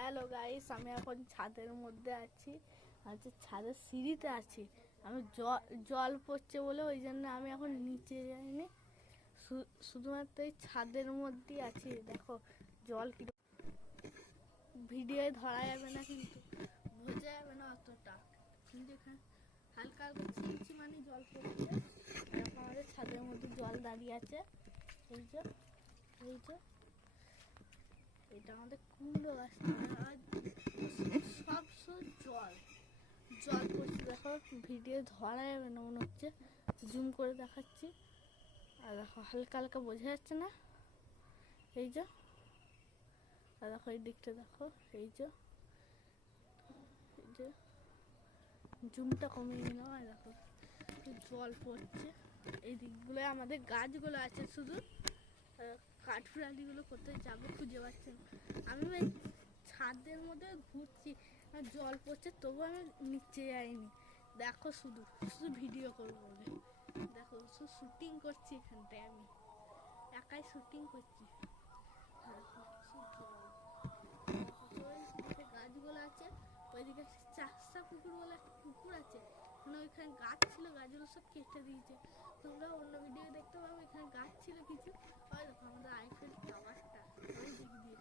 Hello guys, আমি এখন ছাদের মধ্যে আছি। ছাদের সিঁড়িতে আছি। আমি জল পড়ছে বলে ওই জন্য আমি এখন নিচে যাইনি, শুধুমাত্র এই ছাদের মধ্যেই আছি। দেখো জল কি ভিডিও ধরা যাবে না, কিন্তু বোঝা যাবে না অতটা, কিন্তু এখানে হালকা হালকা ছিমছি মানে জল পড়ছে। এখন আমাদের ছাদের মধ্যে জল দাঁড়িয়ে আছে। এই যে এটা আমাদের কুমড়ো গাছ, সব জল পড়ছে। দেখো ভিডিও ধরা যাবে না মনে হচ্ছে, জুম করে দেখাচ্ছি। আর দেখো হালকা হালকা বোঝা যাচ্ছে না। এই যে আর দেখো এই দিকটা দেখো, এই যে জুমটা কমিয়ে নিলাম। আর দেখো জল পড়ছে। এই দিকগুলো আমাদের গাছগুলো আছে, শুধু কাঠুরালিগুলো কোথায় যাবে খুঁজে পাচ্ছি না। আমি ওই ছাদের মধ্যে ঘুরছি, জল পড়ছে তবু আমি নিচে যাইনি। দেখো শুধু ভিডিও করবো বলে, দেখো শুধু শুটিং করছি এখানটায়, আমি একাই শুটিং করছি। গাছগুলো আছে ওইদিকে, চাষা পুকুর বলে একটা পুকুর আছে, মানে ওইখানে গাছ ছিল, গাছগুলো সব কেটে দিয়েছে। তোমরা অন্য ভিডিও দেখতে পাবো, এখানে গাছ ছিল কিছু। ওই দেখো আমাদের আইফেল টাওয়ারটা, ওই দিক দিয়ে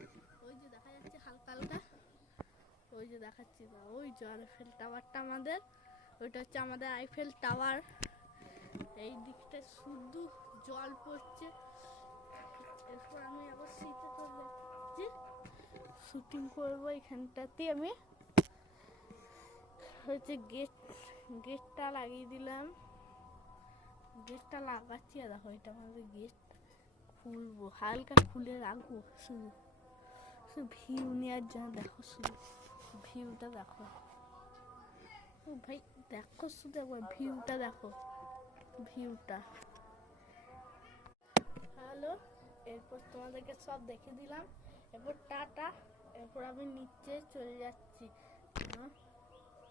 ওই যে দেখা যাচ্ছে হালকা হালকা, ওই যে দেখাচ্ছি, ওই যে আইফেল টাওয়ারটা আমাদের, ওইটা হচ্ছে আমাদের আইফেল টাওয়ার। এই দিকটা শুধু জল পড়ছে। এরপর আমি আবার শীতে চলে যাচ্ছি, শুটিং করবো এখানটাতে। আমি হচ্ছে গেটটা লাগিয়ে দিলাম, গেটটা লাগাচ্ছি। আর দেখো এটা আমাদের গেট, খুলবো হালকা খুলে রাখবো শুধু ভিউ নেওয়ার জন্য। দেখো শুধু ভিউটা দেখো, ও ভাই দেখো শুধু একবার ভিউটা দেখো, ভিউটা। হ্যালো, এরপর তোমাদেরকে সব দেখে দিলাম। এরপর টাটা, এরপর আমি নিচে চলে যাচ্ছি।